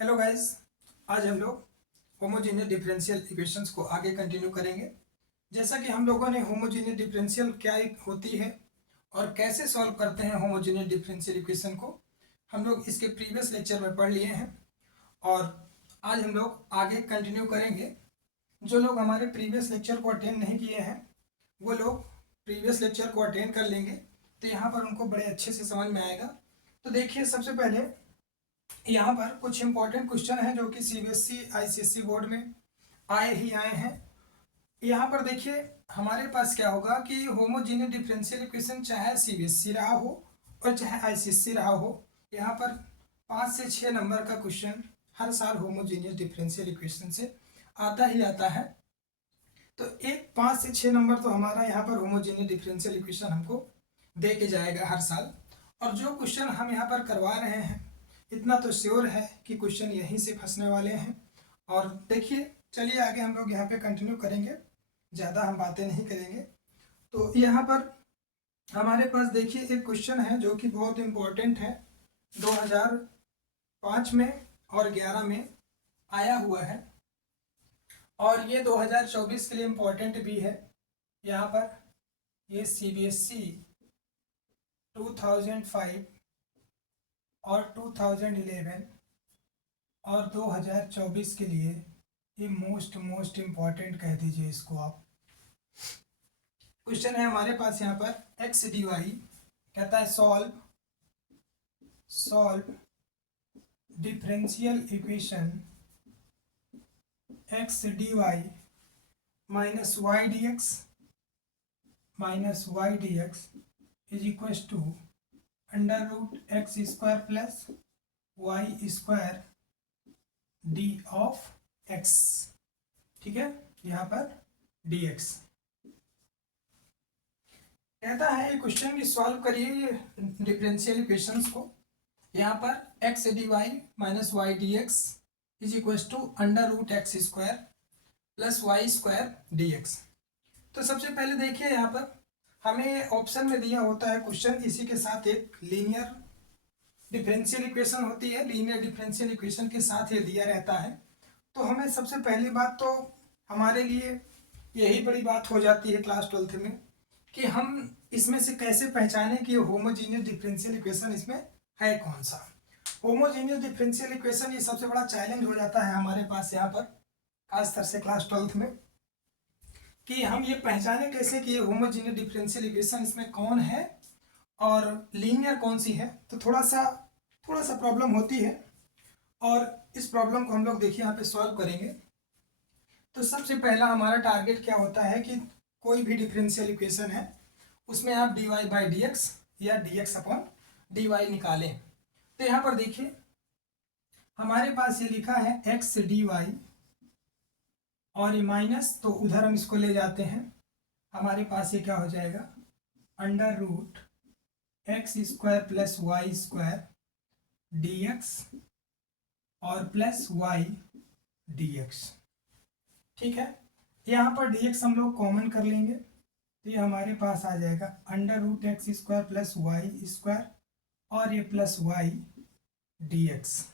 Hello guys. आज हम लोग होमोजेनियस डिफरेंशियल इक्वेशंस को आगे कंटिन्यू करेंगे। जैसा कि हम लोगों ने होमोजेनियस डिफरेंशियल क्या होती है और कैसे सॉल्व करते हैं होमोजेनियस डिफरेंशियल इक्वेशन को, हम लोग इसके प्रीवियस लेक्चर में पढ़ लिए हैं और आज हम लोग आगे कंटिन्यू करेंगे। जो लोग हमारे प्रीवियस लेक्चर को अटेंड नहीं किए हैं वो लोग प्रीवियस लेक्चर को अटेंड कर लेंगे, तो यहाँ पर उनको बड़े अच्छे से समझ में आएगा। तो देखिए, सबसे पहले यहाँ पर कुछ इंपॉर्टेंट क्वेश्चन हैं जो कि सीबीएसई आईसीएसई बोर्ड में आए ही आए हैं। यहाँ पर देखिए, हमारे पास क्या होगा कि होमोजीनियस डिफरेंशियल इक्वेशन चाहे सीबीएसई रहा हो और चाहे आईसीएसई रहा हो, यहाँ पर 5 से 6 नंबर का क्वेश्चन हर साल होमोजीनियस डिफरेंशियल इक्वेशन से आता ही आता है। तो एक 5 से 6 नंबर तो हमारा यहाँ पर होमोजीनियस डिफरेंशियल इक्वेशन हमको दे के जाएगा हर साल। और जो क्वेश्चन हम यहाँ पर करवा रहे हैं, इतना तो श्योर है कि क्वेश्चन यहीं से फंसने वाले हैं। और देखिए, चलिए आगे हम लोग यहाँ पे कंटिन्यू करेंगे, ज़्यादा हम बातें नहीं करेंगे। तो यहाँ पर हमारे पास देखिए एक क्वेश्चन है जो कि बहुत इम्पोर्टेंट है, 2005 में और 11 में आया हुआ है और ये 2024 के लिए इम्पोर्टेंट भी है। यहाँ पर ये सीबीएसई 2005 और 2011 और 2024 के लिए ये मोस्ट इम्पॉर्टेंट कह दीजिए इसको आप। क्वेश्चन है हमारे पास यहाँ पर एक्स डी वाई, कहता है solve differential equation x d y minus y d x is equal to under root x square plus y square d of x. ठीक है, यहाँ पर डी एक्स कहता है ये क्वेश्चन की सॉल्व करिए ये डिफरेंशियल इक्वेशंस को। यहाँ पर x d y minus y d x is equal to under root x square plus y square d x. तो सबसे पहले देखिए, यहाँ पर हमें ऑप्शन में दिया होता है क्वेश्चन, इसी के साथ एक लीनियर डिफरेंशियल इक्वेशन होती है, लीनियर डिफरेंशियल इक्वेशन के साथ ये दिया रहता है। तो हमें सबसे पहली बात तो हमारे लिए यही बड़ी बात हो जाती है क्लास 12th में कि हम इसमें से कैसे पहचानें कि होमोजीनियस डिफरेंशियल इक्वेशन इसमें है कौन सा। होमोजीनियस डिफरेंशियल इक्वेशन ये सबसे बड़ा चैलेंज हो जाता है हमारे पास यहाँ पर, खासकर से क्लास 12th में, कि हम ये पहचाने कैसे कि ये होमोजीनियस डिफरेंशियल इक्वेशन इसमें कौन है और लीनियर कौन सी है। तो थोड़ा सा प्रॉब्लम होती है और इस प्रॉब्लम को हम लोग देखिए यहाँ पे सॉल्व करेंगे। तो सबसे पहला हमारा टारगेट क्या होता है कि कोई भी डिफरेंशियल इक्वेशन है उसमें आप d y by d x या d x upon d y निकालें। तो यहाँ पर देखिए हमारे पास ये लिखा है एक्स डी वाई और ये माइनस, तो उधर हम इसको ले जाते हैं, हमारे पास ये क्या हो जाएगा under root x square plus y square d x और प्लस वाई डी एक्स। ठीक है, यहाँ पर डी एक्स हम लोग कॉमन कर लेंगे, तो ये हमारे पास आ जाएगा under root x square plus y square और ये प्लस वाई डी एक्स।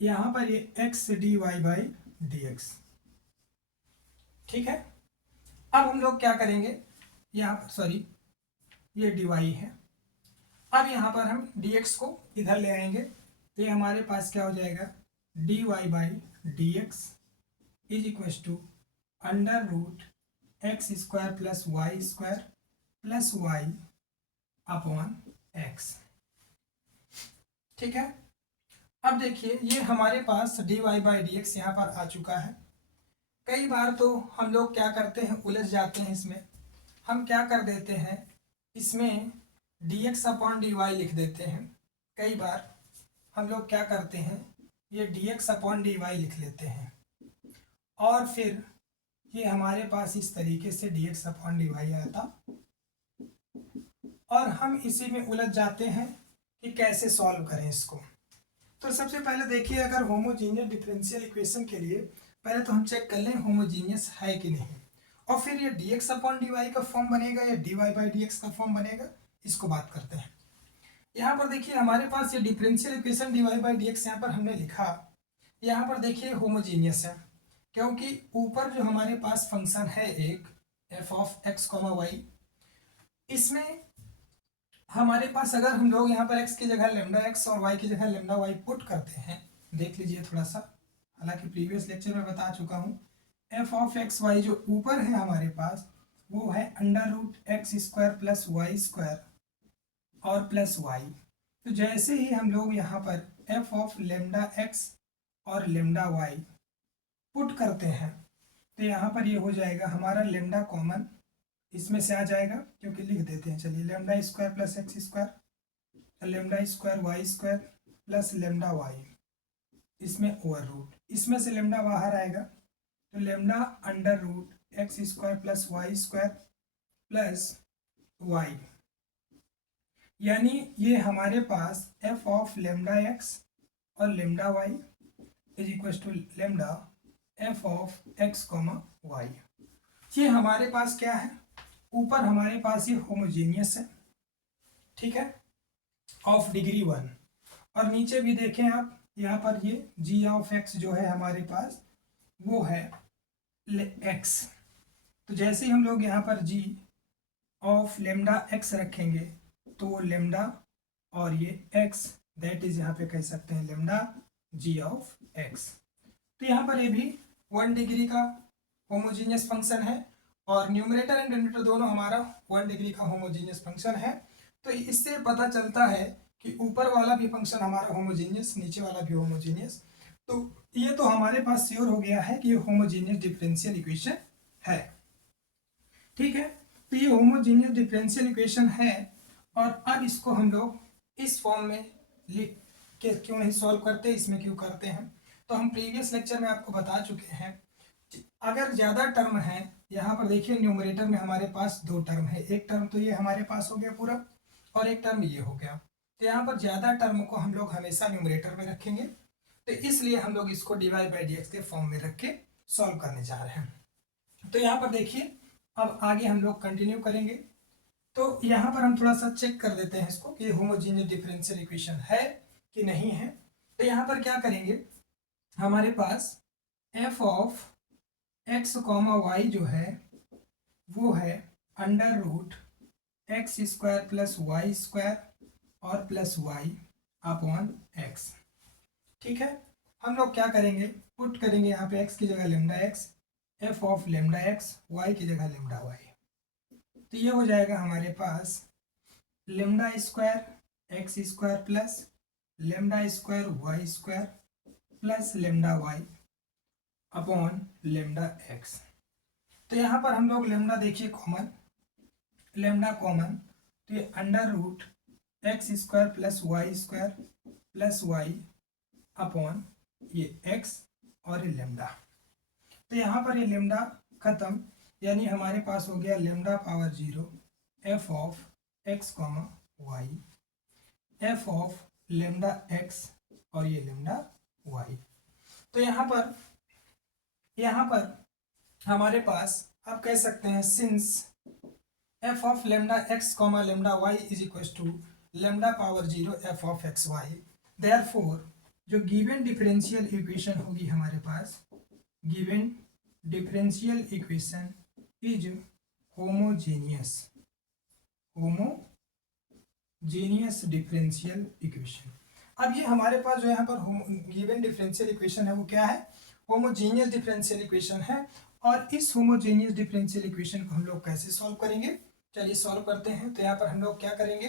यहाँ पर ये x d y by d x. ठीक है, अब हम लोग क्या करेंगे, यहाँ पर सॉरी ये डी वाई है, अब यहाँ पर हम डी एक्स को इधर ले आएंगे, तो ये हमारे पास क्या हो जाएगा d y by d x is equal to under root x square plus y square plus y upon x. ठीक है, अब देखिए ये हमारे पास d y by d x यहाँ पर आ चुका है। कई बार तो हम लोग क्या करते हैं, उलझ जाते हैं इसमें, हम क्या कर देते हैं इसमें d x upon d y लिख देते हैं। कई बार हम लोग क्या करते हैं ये d x upon d y लिख लेते हैं और फिर ये हमारे पास इस तरीके से d x upon d y आता और हम इसी में उलझ जाते हैं कि कैसे सॉल्व करें इसको। तो सबसे पहले देखिए, अगर होमोजीनियस डिफरेंशियल इक्वेशन के लिए पहले तो हम चेक कर लें होमोजीनियस है कि नहीं, और फिर ये d x upon d y का फॉर्म बनेगा या d y by d x का फॉर्म बनेगा, इसको बात करते हैं। यहाँ पर देखिए हमारे पास ये differential equation dy by d x यहाँ पर हमने लिखा, यहाँ पर देखिए होमोजीनियस है, क्योंकि ऊपर जो हमारे पास फंक्शन है एक f of x comma y, इसमें हमारे पास अगर हम लोग यहाँ पर x की जगह लेमडा एक्स और y की जगह लेमडा वाई पुट करते हैं, देख लीजिए थोड़ा सा, हालांकि प्रीवियस लेक्चर में बता चुका हूँ, एफ ऑफ एक्स वाई जो ऊपर है हमारे पास वो है under root x square plus y square और प्लस वाई। तो जैसे ही हम लोग यहाँ पर एफ ऑफ लेमडा एक्स और लेमडा वाई पुट करते हैं, तो यहाँ पर ये हो जाएगा हमारा लेमडा कॉमन इसमें से आ जाएगा, क्योंकि लिख देते हैं, चलिए lambda square plus x square lambda square y square plus lambda y, इसमें ओवर रूट, इसमें से लेमडा बाहर आएगा तो lambda under root x square plus y square plus y, यानी ये हमारे पास एफ ऑफ लेमडा एक्स और lambda y is equal to lambda f of x comma y. ये हमारे पास क्या है, ऊपर हमारे पास ये होमोजीनियस है, ठीक है, ऑफ डिग्री 1, और नीचे भी देखें आप यहाँ पर ये g ऑफ x जो है हमारे पास वो है x। तो जैसे ही हम लोग यहाँ पर g ऑफ लेमडा x रखेंगे तो वो लेमडा और ये x दैट इज यहाँ पे कह सकते हैं लेमडा g ऑफ x। तो यहाँ पर ये भी 1 डिग्री का होमोजीनियस फंक्शन है और न्यूमरेटर एंड डिनोमिनेटर दोनों हमारा 1 डिग्री का होमोजीनियस फंक्शन है। तो इससे पता चलता है कि ऊपर वाला भी फंक्शन हमारा होमोजीनियस, नीचे वाला भी होमोजीनियस। तो ये तो हमारे पास श्योर हो गया है कि ये होमोजीनियस डिफरेंशियल इक्वेशन है, ठीक है। तो ये होमोजीनियस डिफरेंशियल इक्वेशन है, और अब इसको हम लोग इस फॉर्म में लिख के क्यों नहीं सॉल्व करते, इसमें क्यों करते हैं, तो हम प्रीवियस लेक्चर में आपको बता चुके हैं, अगर ज़्यादा टर्म है, यहाँ पर देखिए न्यूमरेटर में हमारे पास 2 टर्म है, एक टर्म तो ये हमारे पास हो गया पूरा और एक टर्म ये हो गया, तो यहाँ पर ज़्यादा टर्म को हम लोग हमेशा न्यूमरेटर में रखेंगे, तो इसलिए हम लोग इसको dy बाई डी एक्स के फॉर्म में रख के सॉल्व करने जा रहे हैं। तो यहाँ पर देखिए अब आगे हम लोग कंटिन्यू करेंगे। तो यहाँ पर हम थोड़ा सा चेक कर देते हैं इसको कि होमोजीनियस डिफरेंशियल इक्वेशन है कि नहीं है। तो यहाँ पर क्या करेंगे, हमारे पास f of x comma y जो है वो है under root x square plus y square और प्लस वाई अपॉन एक्स, ठीक है। हम लोग क्या करेंगे, पुट करेंगे यहाँ पे x की जगह lambda x, F of lambda x, y की जगह लेमडा वाई। तो ये हो जाएगा हमारे पास lambda square x square plus lambda square y square plus lambda y upon lambda x. तो यहाँ पर हम लोग लेमडा देखिए कॉमन, लेमडा कॉमन, तो ये under root x square plus y upon ये x और ये लेमडा। तो यहाँ पर ये लेमडा खत्म, यानी हमारे पास हो गया lambda power 0 f of x comma y, f of lambda x और ये लेमडा वाई। तो यहाँ पर हमारे पास आप कह सकते हैं since f of lambda x comma lambda y is equal to lambda power 0 f of x y, therefore जो गिवन डिफरेंशियल इक्वेशन होगी हमारे पास, given differential equation is homogeneous differential equation. अब ये हमारे पास जो यहाँ पर गिवन डिफरेंशियल इक्वेशन है वो क्या है, होमोजेनियस डिफरेंशियल इक्वेशन है। और इस होमोजेनियस डिफरेंशियल इक्वेशन को हम लोग कैसे सॉल्व करेंगे, चलिए सॉल्व करते हैं। तो यहाँ पर हम लोग क्या करेंगे,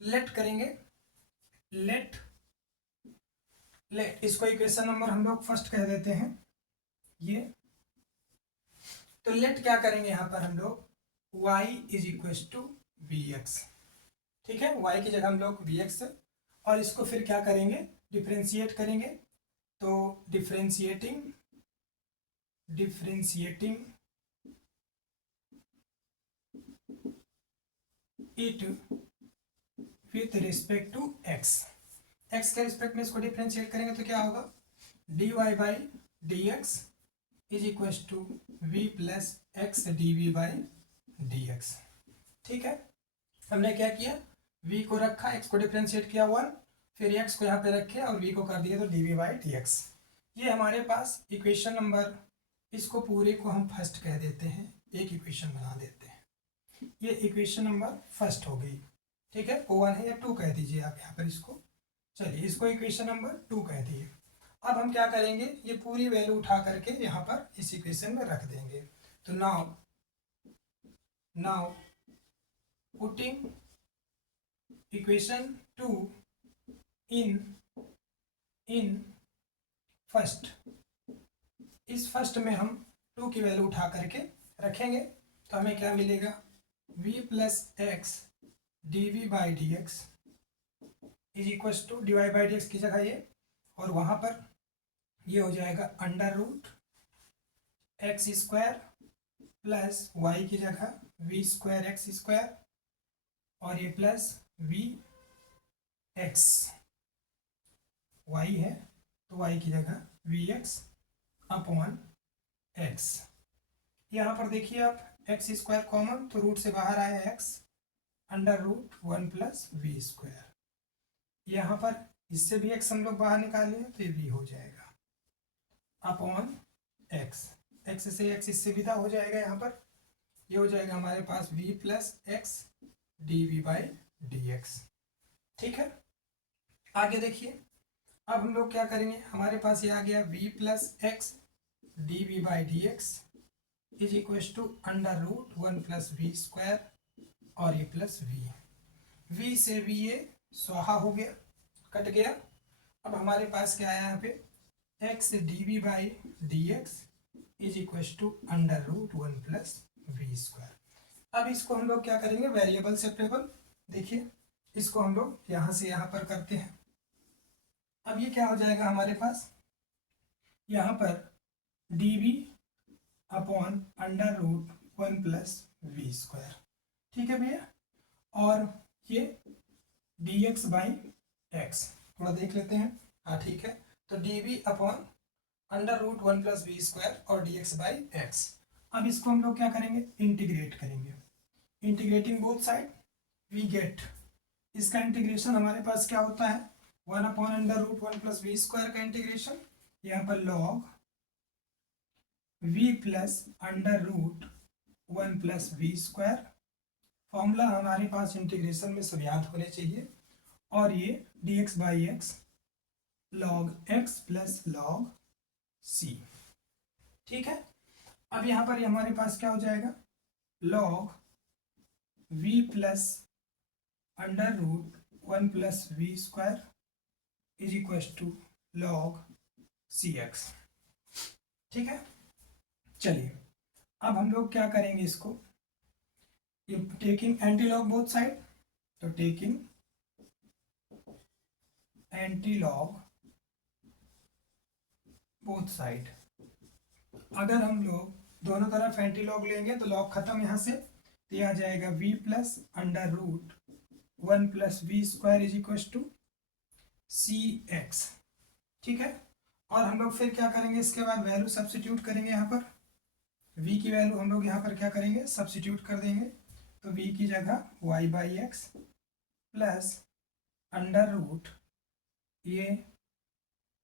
लेट करेंगे, लेट इसको इक्वेशन नंबर हम लोग फर्स्ट कह देते हैं ये। तो लेट क्या करेंगे यहाँ पर हम लोग y is equal to v x, ठीक है, y की जगह हम लोग वी एक्स, और इसको फिर क्या करेंगे, डिफ्रेंशिएट करेंगे। तो differentiating it with respect to x के रिस्पेक्ट में इसको डिफ्रेंशिएट करेंगे तो क्या होगा, dy by d x is equal to v plus x d v by d x, ठीक है। हमने क्या किया, v को रखा, x को डिफ्रेंशिएट किया 1, फिर x को यहाँ पे रखे और v को कर दिया तो dv/dx। ये हमारे पास इक्वेशन नंबर, इसको पूरे को हम फर्स्ट कह देते हैं, एक इक्वेशन बना देते हैं। ये इक्वेशन नंबर फर्स्ट हो गई, ठीक है। को 1 है या 2 कह दीजिए आप यहाँ पर इसको। चलिए इसको इक्वेशन नंबर 2 कह दिए। अब हम क्या करेंगे, ये पूरी वैल्यू उठा करके यहाँ पर इस इक्वेशन में रख देंगे। तो now putting equation 2 in first, इस फर्स्ट में हम 2 की वैल्यू उठा करके रखेंगे तो हमें क्या मिलेगा, v plus x dv/dx is equal to dy/dx की जगह ये, और वहाँ पर ये हो जाएगा under root x square plus y की जगह v स्क्वायर एक्स स्क्वायर, और ये प्लस v एक्स, y है तो y की जगह vx अपॉन x। यहाँ पर देखिए आप एक्स स्क्वायर कॉमन तो रूट से बाहर आया x, under root 1 plus v square. यहाँ पर इससे भी x हम लोग बाहर निकाले तो ये v हो जाएगा अपॉन x, x से x इससे विदा हो जाएगा, यहाँ पर ये हो जाएगा हमारे पास v प्लस एक्स dv/dx। ठीक है, आगे देखिए अब हम लोग क्या करेंगे, हमारे पास ये आ गया v plus x dv/dx is equal to under root 1 plus v square, और ये प्लस v से v ये स्वाहा हो गया, कट गया। अब हमारे पास क्या आया यहाँ पे, x dv/dx is equal to under root 1 plus v square. अब इसको हम लोग क्या करेंगे, वेरिएबल सेपरेबल, देखिए इसको हम लोग यहाँ से यहाँ पर करते हैं। अब ये क्या हो जाएगा हमारे पास, यहाँ पर dv upon under root 1 plus v square, ठीक है भैया, और ये dx/x थोड़ा देख लेते हैं, हाँ ठीक है। तो dv upon under root 1 plus v square और dx/x। अब इसको हम लोग क्या करेंगे, इंटीग्रेट करेंगे, integrating both side we get, इसका इंटीग्रेशन हमारे पास क्या होता है, 1 upon under root 1 plus v square का इंटीग्रेशन, यहाँ पर log v plus under root 1 plus v square. Formula हमारे पास इंटीग्रेशन में सब याद होने चाहिए, और ये dx/x log x plus log c, ठीक है। अब यहाँ पर हमारे पास क्या हो जाएगा, log v plus under root 1 plus v square is equal to log cx, ठीक है। चलिए अब हम लोग क्या करेंगे, इसको taking anti log both side, तो taking anti log both side, अगर हम लोग दोनों तरफ एंटी लॉग लेंगे तो लॉग खत्म यहाँ से, तो यह आ जाएगा v plus under root 1 plus v square is equal to cx, ठीक है। और हम लोग फिर क्या करेंगे, इसके बाद वैल्यू सब्स्टिट्यूट करेंगे, यहाँ पर v की वैल्यू हम लोग यहाँ पर क्या करेंगे, सब्स्टिट्यूट कर देंगे, तो v की जगह y/x प्लस अंडर रूट ये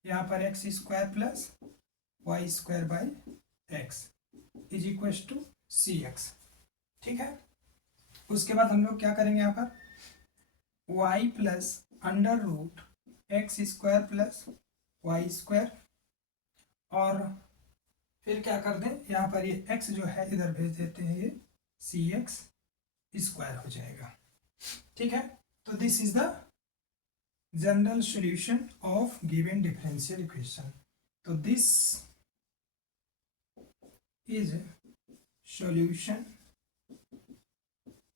यहाँ पर x square plus y square by x is equal to c x, ठीक है। उसके बाद हम लोग क्या करेंगे, यहाँ पर y plus under root x square plus y square, और फिर क्या कर दें, यहाँ पर ये x जो है इधर भेज देते हैं, ये सी एक्स स्क्वायर हो जाएगा, ठीक है। तो this is the general solution of given differential equation. तो this is solution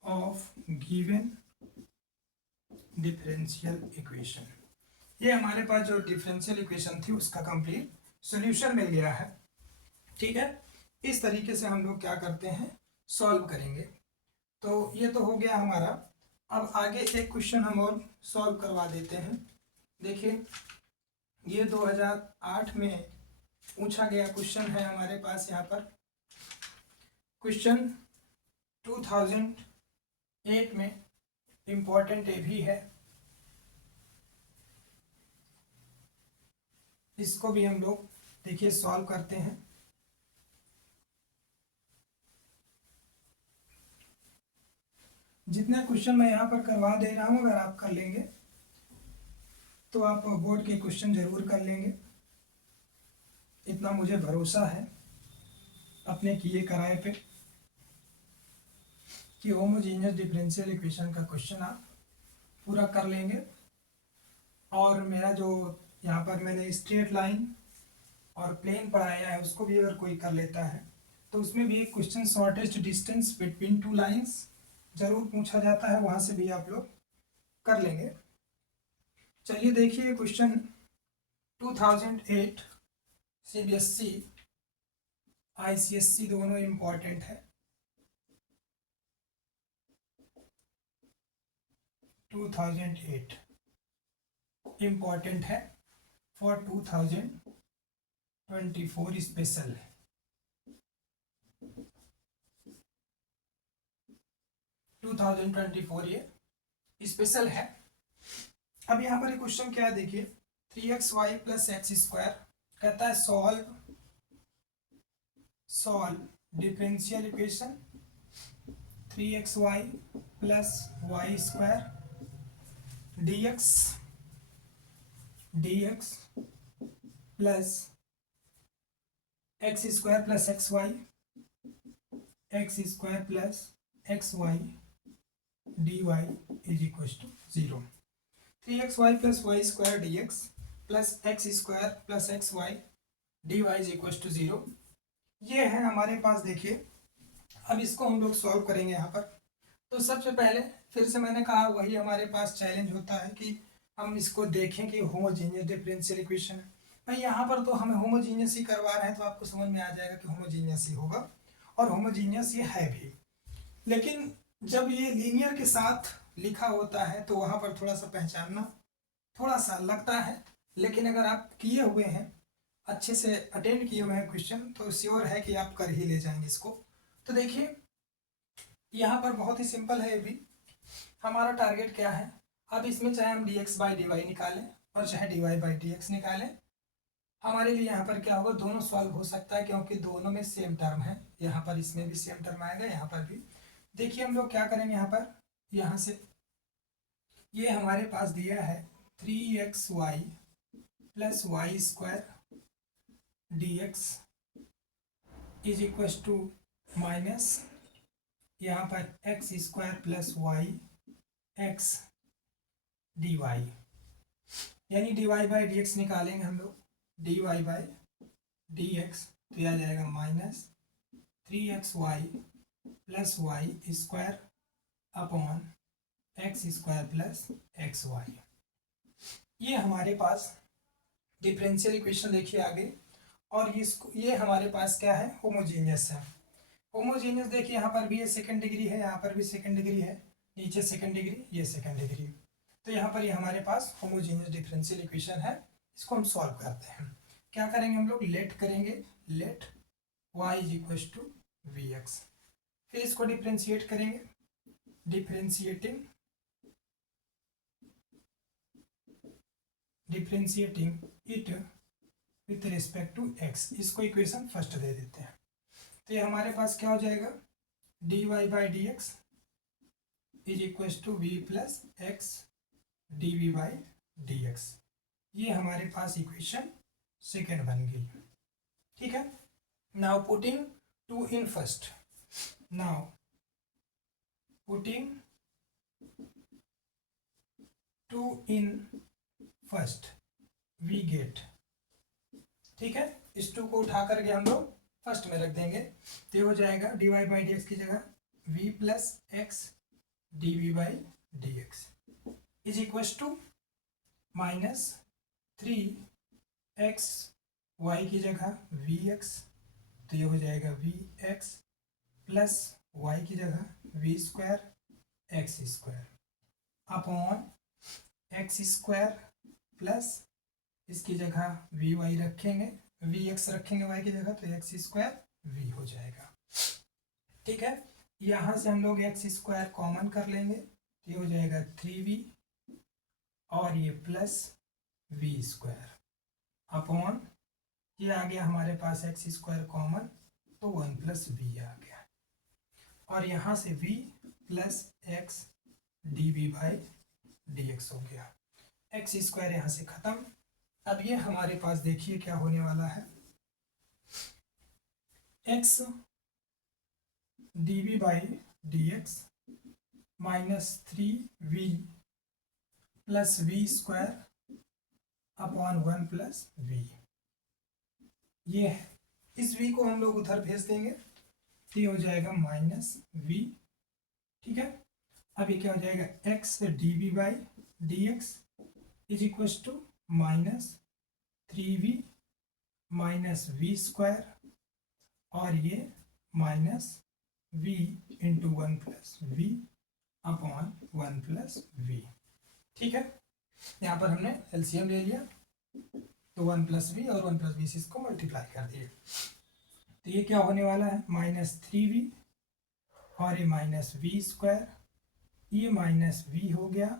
of given differential equation. ये हमारे पास जो डिफरेंशियल इक्वेशन थी उसका कंप्लीट सॉल्यूशन मिल गया है, ठीक है। इस तरीके से हम लोग क्या करते हैं, सॉल्व करेंगे। तो ये तो हो गया हमारा। अब आगे एक क्वेश्चन हम और सॉल्व करवा देते हैं। देखिए ये 2008 में पूछा गया क्वेश्चन है हमारे पास, यहाँ पर क्वेश्चन 2008 में इम्पोर्टेंट ये भी है, इसको भी हम लोग देखिए सॉल्व करते हैं। जितने क्वेश्चन मैं यहाँ पर करवा दे रहा हूँ अगर आप कर लेंगे तो आप बोर्ड के क्वेश्चन जरूर कर लेंगे, इतना मुझे भरोसा है अपने किए कराए पे कि होमोजीनियस डिफरेंशियल इक्वेशन का क्वेश्चन आप पूरा कर लेंगे। और मेरा जो यहाँ पर मैंने स्ट्रेट लाइन और प्लेन पढ़ाया है उसको भी अगर कोई कर लेता है तो उसमें भी एक question shortest distance between two lines जरूर पूछा जाता है, वहाँ से भी आप लोग कर लेंगे। चलिए देखिए क्वेश्चन 2008 CBSE ICSE दोनों इम्पॉर्टेंट है। 2008 इम्पॉर्टेंट है फॉर 2024 स्पेशल है। 2024 ये स्पेशल है। अब यहाँ पर एक क्वेश्चन क्या है देखिए, 3xy + x² कहता है solve differential equation 3xy + y² dx plus x² + xy x² + xy dy is equal to 0। 3xy + y² dx plus x² + xy dy is equal to 0। ये है हमारे पास देखिए। अब इसको हम लोग सॉल्व करेंगे यहाँ पर। तो सबसे पहले फिर से मैंने कहा वही हमारे पास चैलेंज होता है कि हम इसको देखें कि होमोजीनियस डिफरेंशियल इक्वेशन है। भाई यहाँ पर तो हमें होमोजीनियस ही करवा रहे हैं तो आपको समझ में आ जाएगा कि होमोजीनियस ही होगा, और होमोजीनियस ये है भी। लेकिन जब ये लीनियर के साथ लिखा होता है तो वहाँ पर थोड़ा सा पहचानना थोड़ा सा लगता है, लेकिन अगर आप किए हुए हैं, अच्छे से अटेंड किए हुए हैं क्वेश्चन, तो श्योर है कि आप कर ही ले जाएंगे इसको। तो देखिए यहाँ पर बहुत ही सिंपल है, ये भी हमारा टारगेट क्या है। अब इसमें चाहे हम dx/dy निकालें और चाहे dy/dx निकालें, हमारे लिए यहाँ पर क्या होगा, दोनों सॉल्व हो सकता है क्योंकि दोनों में सेम टर्म है। यहाँ पर इसमें भी सेम टर्म आएगा, यहाँ पर भी। देखिए हम लोग क्या करेंगे यहाँ पर, यहाँ से ये हमारे पास दिया है 3xy + y² dx is equal to minus यहाँ पर x² + y x dy, यानी dy/dx निकालेंगे हम लोग, dy/dx तो यह आ जाएगा -3xy + y² upon x² + xy। ये हमारे पास डिफरेंशियल इक्वेशन देखिए आगे। और ये हमारे पास क्या है, होमोजीनियस है। होमोजीनियस देखिए यहाँ पर भी ये सेकंड डिग्री है, यहाँ पर भी सेकंड डिग्री है, नीचे सेकंड डिग्री, ये सेकंड डिग्री। तो यहाँ पर ये हमारे पास होमोजीनियस डिफरेंशियल इक्वेशन है। इसको हम सॉल्व करते हैं। क्या करेंगे हम लोग, लेट करेंगे, let y is equal to vx। फिर इसको डिफ्रेंशिएट करेंगे, differentiating it with respect to x। इसको इक्वेशन फर्स्ट दे देते हैं। तो ये हमारे पास क्या हो जाएगा, dy/dx is equal to v + x dv/dx। ये हमारे पास इक्वेशन सेकेंड बन गई। ठीक है। Now putting 2 in first, now putting 2 in first we get. ठीक है, इस 2 को उठा करके हम लोग फर्स्ट में रख देंगे। तो ये हो जाएगा dy/dx की जगह v + x dv/dx is equal to -3xy की जगह vx। तो ये हो जाएगा vx + y की जगह v² x² upon x² plus इसकी जगह vy रखेंगे, vx रखेंगे y की जगह, तो x² v हो जाएगा। ठीक है, यहाँ से हम लोग x² कॉमन कर लेंगे, ये हो जाएगा 3v और ये प्लस वी स्क्वायर अपॉन ये आ गया हमारे पास एक्स स्क्वायर कॉमन, तो 1 प्लस वी आ गया और यहाँ से v plus x d v by d x हो गया। एक्स स्क्वायर यहाँ से खत्म। अब ये हमारे पास देखिए क्या होने वाला है, x d v by d x minus 3v plus v square upon 1 plus v. ये है, इस v को हम लोग उधर भेज देंगे तो ये हो जाएगा माइनस v। ठीक है, अब ये क्या हो जाएगा, x d v by d x is equal to minus 3v minus v square और ये minus v into 1 plus v upon 1 plus v. ठीक है, यहाँ पर हमने एलसीएम ले लिया तो 1 प्लस वी और 1 प्लस वी से इसको मल्टीप्लाई कर दिए, तो ये क्या होने वाला है, माइनस 3v और ये माइनस वी स्क्वायर, ये माइनस वी हो गया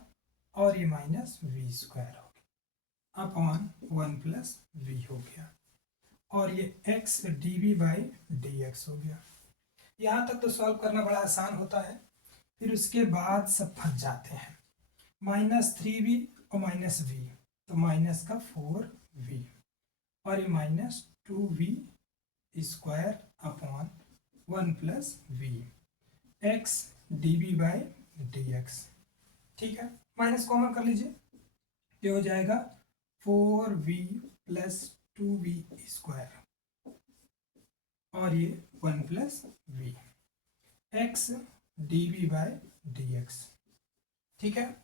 और ये माइनस वी स्क्वायर हो गया अपॉन 1 प्लस वी हो गया और ये x d v by d x हो गया। यहाँ तक तो सॉल्व करना बड़ा आसान होता है, फिर उसके बाद सब फंस जाते हैं। माइनस 3v और माइनस v, तो माइनस का 4v और ये minus 2v square upon 1 plus v x d v by d x. ठीक है, माइनस कॉमन कर लीजिए, ये हो जाएगा 4v प्लस 2v स्क्वायर और ये 1 plus v x d v by d x. ठीक है,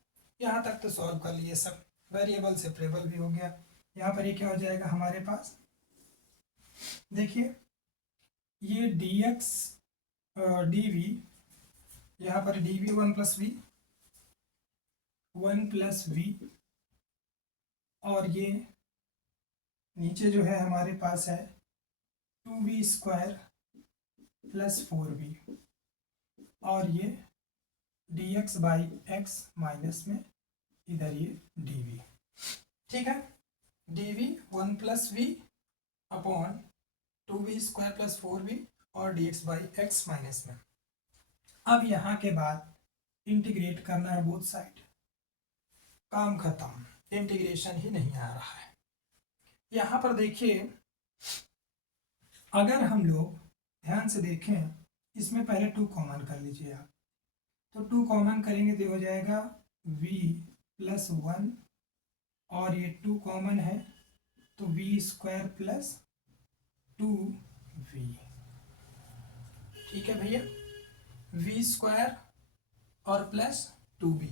यहाँ तक तो सॉल्व कर लिए सब, वेरिएबल सेपरेबल भी हो गया। यहाँ पर ये क्या हो जाएगा हमारे पास, देखिए ये डी एक्स डी वी, यहाँ पर d v 1 plus v, 1 plus v और ये नीचे जो है हमारे पास है 2v स्क्वायर प्लस 4v और ये dx बाई एक्स माइनस में इधर ये dv। ठीक है, dv 1 plus v upon 2v square plus 4v और dx बाई एक्स माइनस में। अब यहाँ के बाद इंटीग्रेट करना है बोथ साइड, काम खत्म, इंटीग्रेशन ही नहीं आ रहा है। यहाँ पर देखिए, अगर हम लोग ध्यान से देखें, इसमें पहले 2 कॉमन कर लीजिए आप, तो 2 कॉमन करेंगे तो हो जाएगा v प्लस 1 और ये 2 कॉमन है तो v स्क्वायर प्लस 2v। ठीक है भैया, v स्क्वायर और प्लस 2v।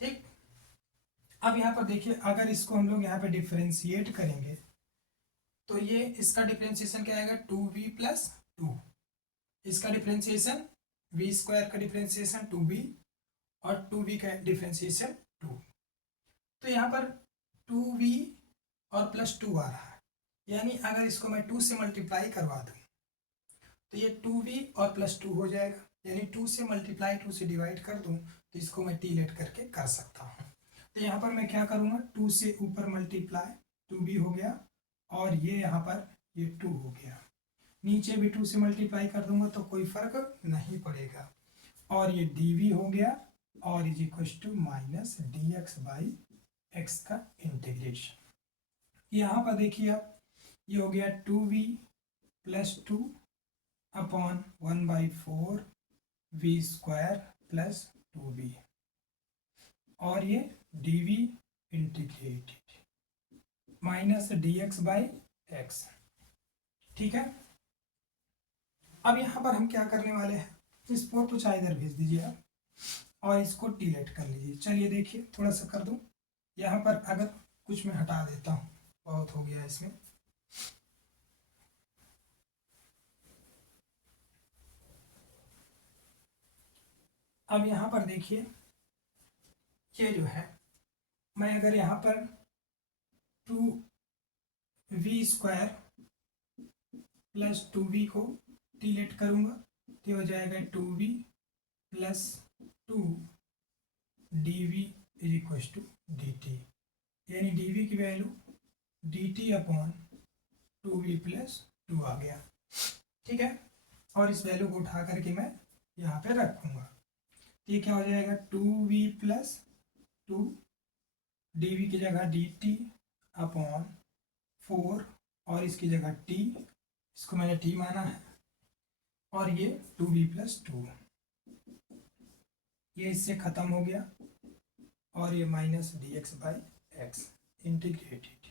ठीक, अब यहाँ पर देखिए, अगर इसको हम लोग यहाँ पे डिफरेंशिएट करेंगे तो ये इसका डिफरेंशिएशन क्या आएगा, 2v प्लस 2, इसका डिफरेंशिएशन v स्क्वायर का डिफरेंशिएशन 2v और 2v का डिफरेंशिएशन 2। तो यहाँ पर 2v और प्लस 2 आ रहा है, यानी अगर इसको मैं 2 से मल्टीप्लाई करवा दूँ तो ये 2v और प्लस 2 हो जाएगा, यानी 2 से मल्टीप्लाई 2 से डिवाइड कर दूँ तो इसको मैं टी लेट करके कर सकता हूँ। तो यहाँ पर मैं क्या करूँगा, 2 से ऊपर मल्टीप्लाई 2v हो गया और ये यहाँ पर ये 2 हो गया, नीचे भी 2 से मल्टीप्लाई कर दूंगा तो कोई फर्क नहीं पड़ेगा और ये dv हो गया और is equal to minus d x by x का इंटीग्रेशन। यहाँ पर देखिए आप, ये हो गया 2v प्लस 2 अपॉन 1/4 v स्क्वायर प्लस 2v और ये dv integrated minus d x by x. ठीक है, अब यहाँ पर हम क्या करने वाले हैं, इस 4 को चाहे इधर भेज दीजिए आप और इसको डिलीट कर लीजिए। चलिए देखिए, थोड़ा सा कर दूँ, यहाँ पर अगर कुछ मैं हटा देता हूँ, बहुत हो गया इसमें। अब यहाँ पर देखिए, ये जो है, मैं अगर यहाँ पर 2v स्क्वायर प्लस 2v को डिलीट करूँगा तो हो जाएगा 2v plus 2 d v is equal to d t, यानी डी वी की value d t upon two v plus two आ गया। ठीक है, और इस वैल्यू को उठा करके मैं यहाँ पे रखूँगा, तो ये क्या हो जाएगा, two v plus two, d v की जगह डी टी अपॉन फोर, और इसकी जगह टी, इसको मैंने टी माना है, और ये टू वी प्लस टू, ये इससे ख़त्म हो गया, और ये minus d x by x integrated.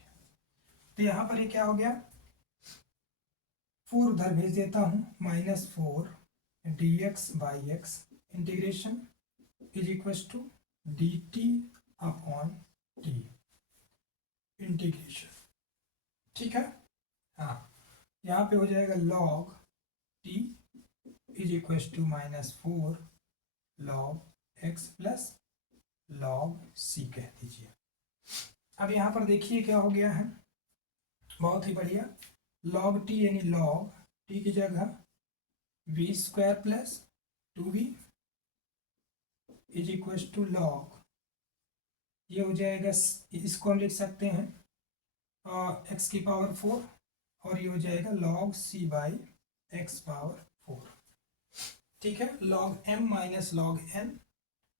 तो यहाँ पर ये क्या हो गया, फोर उधर भेज देता हूँ, minus four d x by x integration is equal to d t upon t integration. ठीक है, हाँ, यहाँ पे हो जाएगा log t is equal to minus four log x plus log c कह दीजिए। अब यहाँ पर देखिए क्या हो गया है, बहुत ही बढ़िया, लॉग टी यानी लॉग टी की जगह v square plus two v is equal to log, ये हो जाएगा, इसको हम लिख सकते हैं एक्स की पावर फोर, और ये हो जाएगा log c by x power four. ठीक है, log m minus log n,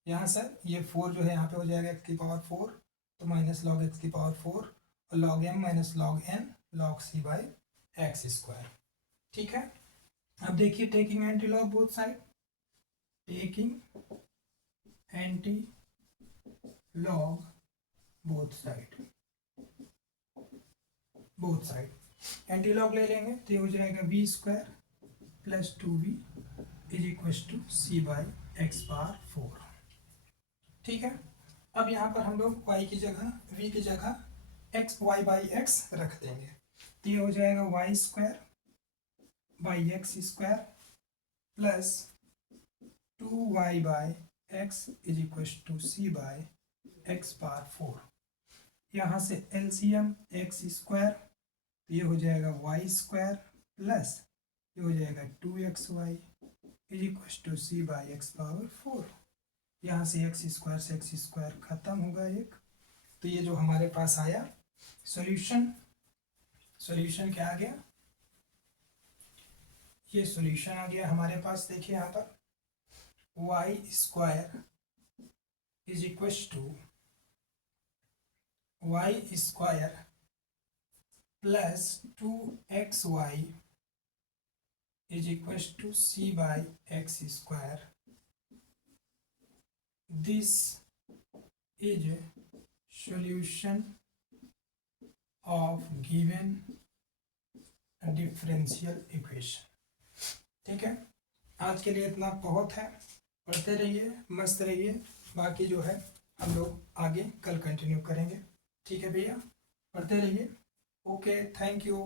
यहाँ सर ये फोर जो है यहाँ पे हो जाएगा एक्स की पावर फोर, तो माइनस log एक्स की पावर फोर, और log m minus log n log c by x square. ठीक है, अब देखिए taking anti log both side, taking anti log both side, both side anti log ले लेंगे, तो ये हो जाएगा v square plus two v is equal to c by x power four. ठीक है, अब यहाँ पर हम लोग y की जगह v की जगह एक्स वाई बाई एक्स रख देंगे, तो ये हो जाएगा y square by x square plus two y by x is equal to c by x power four. यहाँ से एलसीएम एक्स स्क्वायर, तो ये हो जाएगा वाई स्क्वायर प्लस ये हो जाएगा two x y is equal to c by x power four. यहाँ से एक्स स्क्वायर खत्म होगा एक, तो ये जो हमारे पास आया सॉल्यूशन, सॉल्यूशन क्या आ गया, ये सॉल्यूशन आ गया हमारे पास। देखिए यहाँ पर y square is equal to y square plus two x y is equal to c by x square. This is solution of given differential equation. ठीक है, आज के लिए इतना बहुत है, पढ़ते रहिए, मस्त रहिए, बाकी जो है हम लोग आगे कल कंटिन्यू करेंगे। ठीक है भैया, पढ़ते रहिए। Okay, thank you.